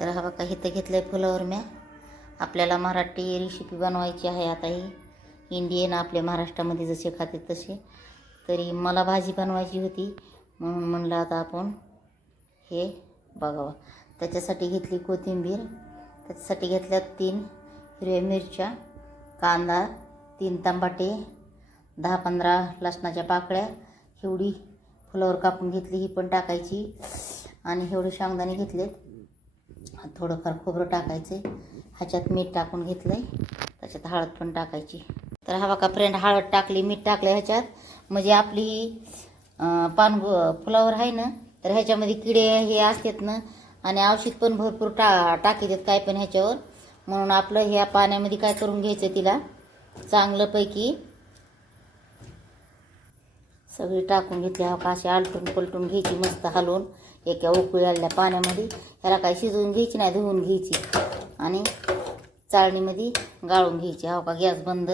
तर हा बघा इथं घेतलं आहे फुलावर म्या. आपल्याला मराठी रेसिपी बनवायची आहे. आता ही इंडियन आपल्या महाराष्ट्रामध्ये जसे खाते तसे. तरी मला भाजी बनवायची होती म्हणून म्हणलं आता आपण हे बघावं. त्याच्यासाठी घेतली कोथिंबीर, त्याच्यासाठी घेतल्या 3 हिरव्या मिरच्या, कांदा, 3 टमाटे, 10-15 लसणाच्या पाकळ्या, एवढी फुलावर कापून घेतली, ही पण टाकायची. आणि एवढे शेंगदाणे घेतलेत, थोडंफार खोबरं टाकायचे, ह्याच्यात मीठ टाकून घेतलं आहे, त्याच्यात हळद पण टाकायची. तर हा बघा फ्रेंड, हळद टाकली, मीठ टाकलं ह्याच्यात, म्हणजे आपली फुलावर आहे ना, तर ह्याच्यामध्ये किडे हे असतात ना, आणि औषध पण भरपूर टाकीतात काय पण ह्याच्यावर. म्हणून आपलं ह्या पाण्यामध्ये काय करून घ्यायचं, तिला चांगलंपैकी सगळी टाकून घेतली. हा का अशी आलटून पलटून घ्यायची, मस्त हलवून एका उकळी आलेल्या पाण्यामध्ये. ह्याला काय शिजवून घ्यायची नाही, धुवून घ्यायची आणि चाळणीमध्ये गाळून घ्यायची. हा का गॅस बंद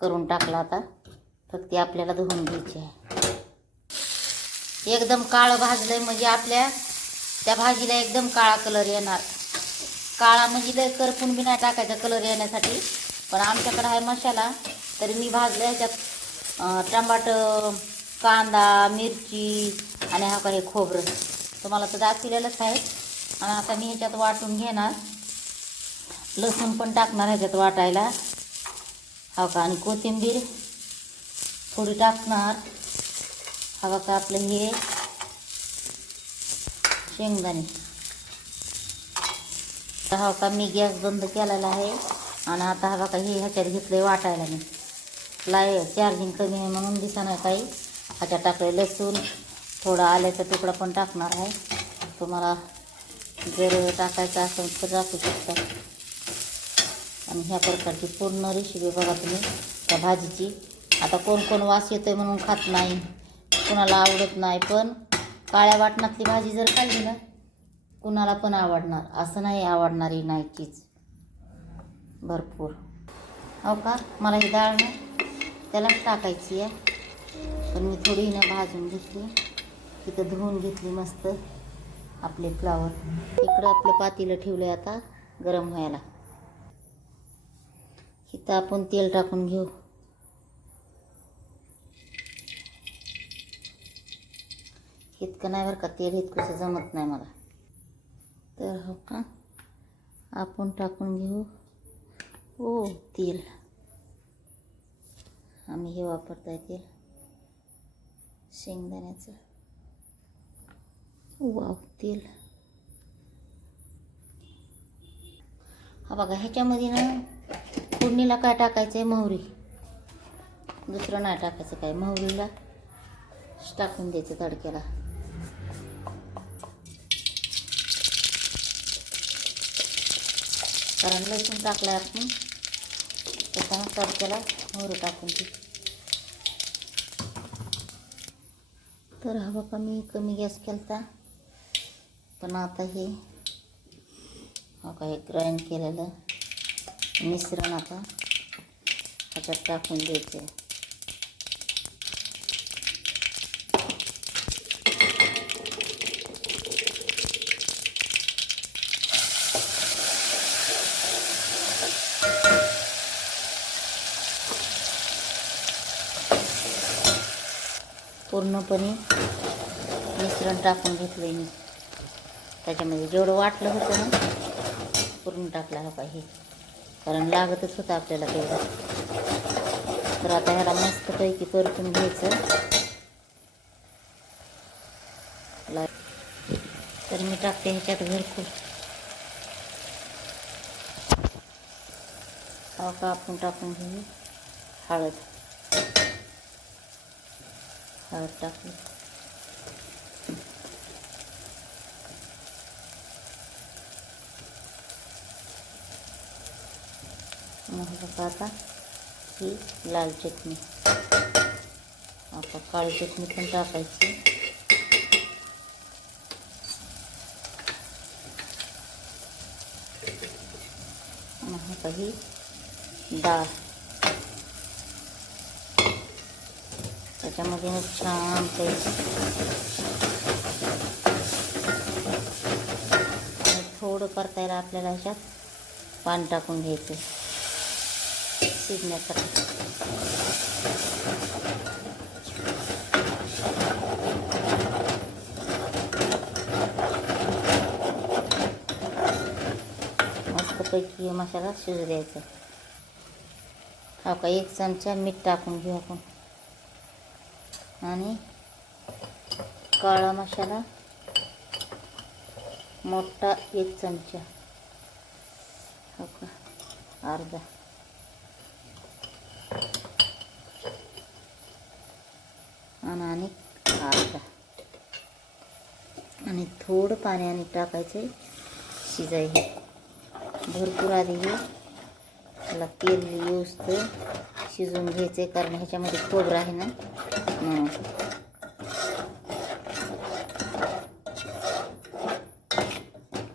करून टाकला. आता फक्त आपल्याला धुवून घ्यायची आहे. एकदम काळं भाजलंय म्हणजे आपल्या त्या भाजीला एकदम काळा कलर येणार. काळा म्हणजे लय करपून बी नाही टाकायचा कलर येण्यासाठी, पण आमच्याकडे आहे मसाला. तर मी भाजलं ह्याच्यात टमाटर, कांदा, मिरची आणि हा काही खोबरं तुम्हाला तर दाखवलेलंच आहे. आणि आता मी ह्याच्यात वाटून घेणार, लसूण पण टाकणार ह्याच्यात वाटायला. हा का, आणि कोथिंबीर थोडी टाकणार. हा बघा आपलं हे शेंगदाणे. हा का मी गॅस बंद केलेला आहे. आणि आता हा बघा हे ह्याच्यात घेतलं वाटायला. मी चार्जिंग कमी आहे म्हणून दिसणार काही. ह्याच्यात टाकले लसूण, थोडा आल्याचा तुकडा पण टाकणार आहे. तुम्हाला जर टाकायचं असेल तर टाकू शकता. आणि ह्या प्रकारची पूर्ण रेसिपी बघा तुम्ही त्या भाजीची. आता कोण कोण वास येतोय म्हणून खात नाही, कुणाला आवडत नाही, पण काळ्या वाटणातली भाजी जर खाल्ली ना, कुणाला पण आवडणार. असं नाही आवडणारी नाही चीज भरपूर. हो का, मला ही डाळ ना त्यालाच टाकायची आहे, पण मी थोडी ना भाजून घेतली, तिथं धुवून घेतली मस्त आपले फ्लावर. इकडं आपलं पातेलं ठेवलं आता गरम व्हायला. इथं आपण तेल टाकून घेऊ. इतकं नाही बरं का, तेल इतकंसं जमत नाही मला. तर हो का आपण टाकून घेऊ तेल. आम्ही हे वापरताय तेल शेंगदाण्याचं. वाव तेल. हा बघा ह्याच्यामध्ये ना फोडणीला काय टाकायचं आहे, मोहरी. दुसरं नाही टाकायचं काय, मोहरीला टाकून द्यायचं तडक्याला. कारण लसूण टाकलं आपण, त्याच्यानं तडक्याला मोहरी टाकून दे. तर हा बघा मी कमी गॅस केलता, पण आता हे हा काय ग्राइंड केलेलं मिश्रण आता ह्याच्यात टाकून द्यायचं. पूर्णपणे मिश्रण टाकून घेतलं मी. त्याच्यामध्ये जेवढं वाटलं होतं ना पूर्ण टाकलं हा काही, कारण लागतच होतं आपल्याला तेवढं. तर आता ह्याला मस्तपैकी परतून घ्यायचं. तर मी टाकते ह्याच्यात भरपूर. हा का आपण टाकून घेऊ हळद. हळद टाकली. मग आता ही लाल चटणी, आता काळी चटणी पण टाकायची. मग ही डाळ त्याच्यामध्ये छान पैकी थोडं परतायला आपल्याला ह्याच्यात पाणी टाकून घ्यायचं शिजण्यासाठी. मस्तपैकी हे मसाला शिजू द्यायचा. हा का 1 चमचा मीठ टाकून घेऊ आपण आणि काळा मसाला मोठा 1 चमचा, हो का अर्धा, आणि अर्धा, आणि थोडं पाण्याने टाकायचं शिजायला. भरपूर आधी हे त्याला तेल येऊस्तर शिजून घ्यायचे, कारण ह्याच्यामध्ये खोबरं आहे ना म्हणून.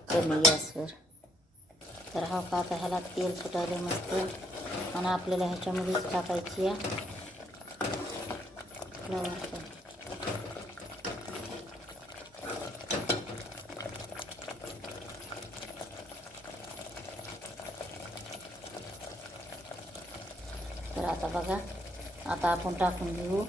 कमी गॅसवर. तर हा का आता ह्याला तेल सुटायला मस्त, आणि आपल्याला ह्याच्यामध्येच टाकायची आहे फ्लावर. तर आता बघा, आता आपण टाकून घेऊ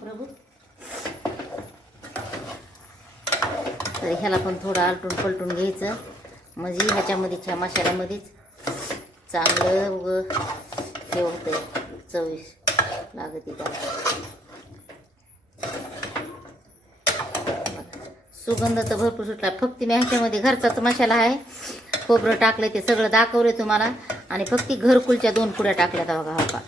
प्रभू. तर ह्याला पण थोडं आलटून पलटून घ्यायचं, म्हणजे ह्याच्यामध्येच्या मसाल्यामध्येच चांगलं व हे होतं, चवीस लागते त्याला. सुगंध तर भरपूर सुटला. फक्त मी ह्याच्यामध्ये घरचाच मसाला आहे, खोबरं टाकलं ते सगळं दाखवलं तुम्हाला, आणि फक्त घरकुलच्या 2 पुड्या टाकल्या बघा. हो का,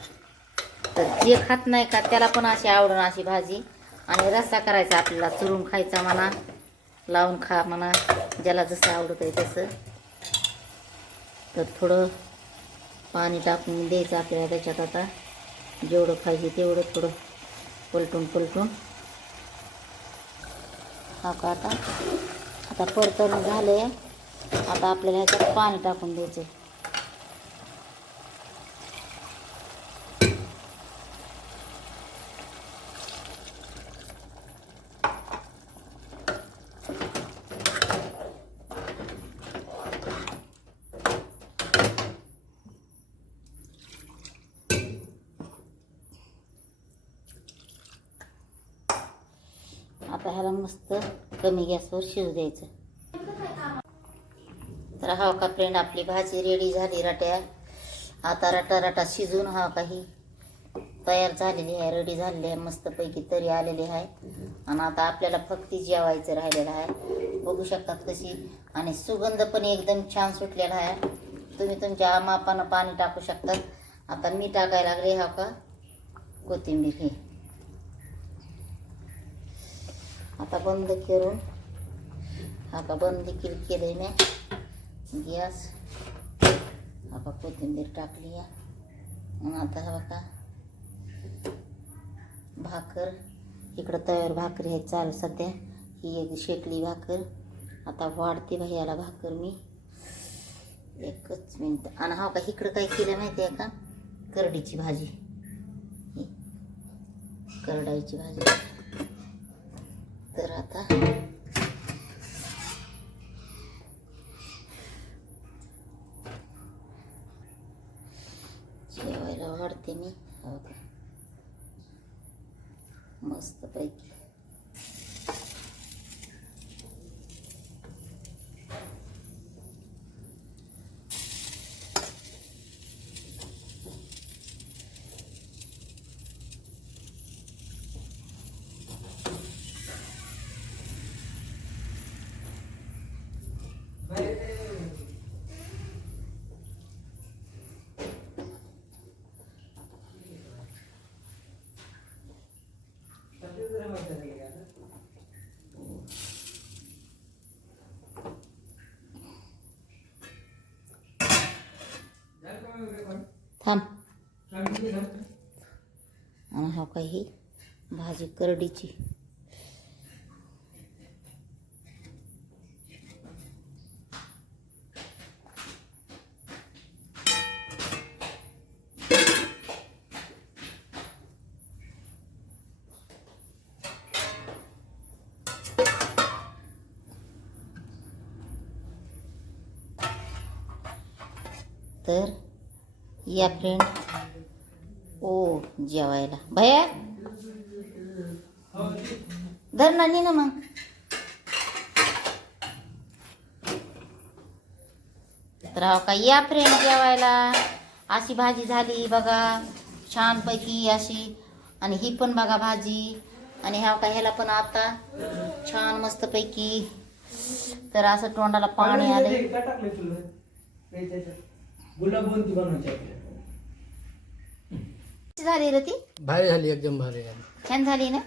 तर जे खात नाही का त्याला पण अशी आवडून अशी भाजी. आणि रस्सा करायचा आपल्याला, चुरून खायचा म्हणा, लावून खा म्हणा, ज्याला जसं आवडत आहे तसं. तर थोडं पाणी टाकून द्यायचं आपल्याला त्याच्यात. आता जेवढं पाहिजे तेवढं थोडं पलटून पलटून. हा का आता परतवून झाले. आता आपल्याला ह्याच्यात पाणी टाकून द्यायचं. आता ह्याला मस्त कमी गॅसवर शिजू द्यायचं. तर हा का फ्रेंड, आपली भाजी रेडी झाली रट्या. आता रटा शिजून हा काही तयार झालेली आहे, रेडी झालेली आहे, मस्तपैकी तरी आलेली आहे. आणि आता आपल्याला फक्त जेवायचं राहिलेलं आहे. बघू शकतात कशी, आणि सुगंध पण एकदम छान सुटलेला आहे. तुम्ही तुमच्या मापानं पाणी टाकू शकतात. आता मी टाकायला लागले हा का कोथिंबीर. हे आता बंद करून, हा का बंद केले मी गॅस. हा का कोथिंबीर टाकली आहे. आणि आता हा का भाकर इकडं तव्यावर भाकरी आहे चालू सध्या. ही एक शेकली भाकर. आता वाढते भैयाला भाकर मी, 1च मिनिट. आणि हा का इकडं काय केलं माहिती आहे का, करडीची भाजी, करडाईची भाजी. तर आता जेवायला वाढते मी. हो का मस्तपैकी. थांब. आणि हा काही भाजी करडीची. तर या फ्रेंड ओ जेवायला भया धर ना नी ना मग. तर हो का या फ्रेंड जेवायला. अशी भाजी झाली बघा छानपैकी अशी. आणि ही पण बघा भाजी. आणि ह्या का ह्याला पण आता छान मस्तपैकी. तर असं तोंडाला पाणी आले. झाली रे ती भारी झाली एकदम भारी झाली. छान झाली ना.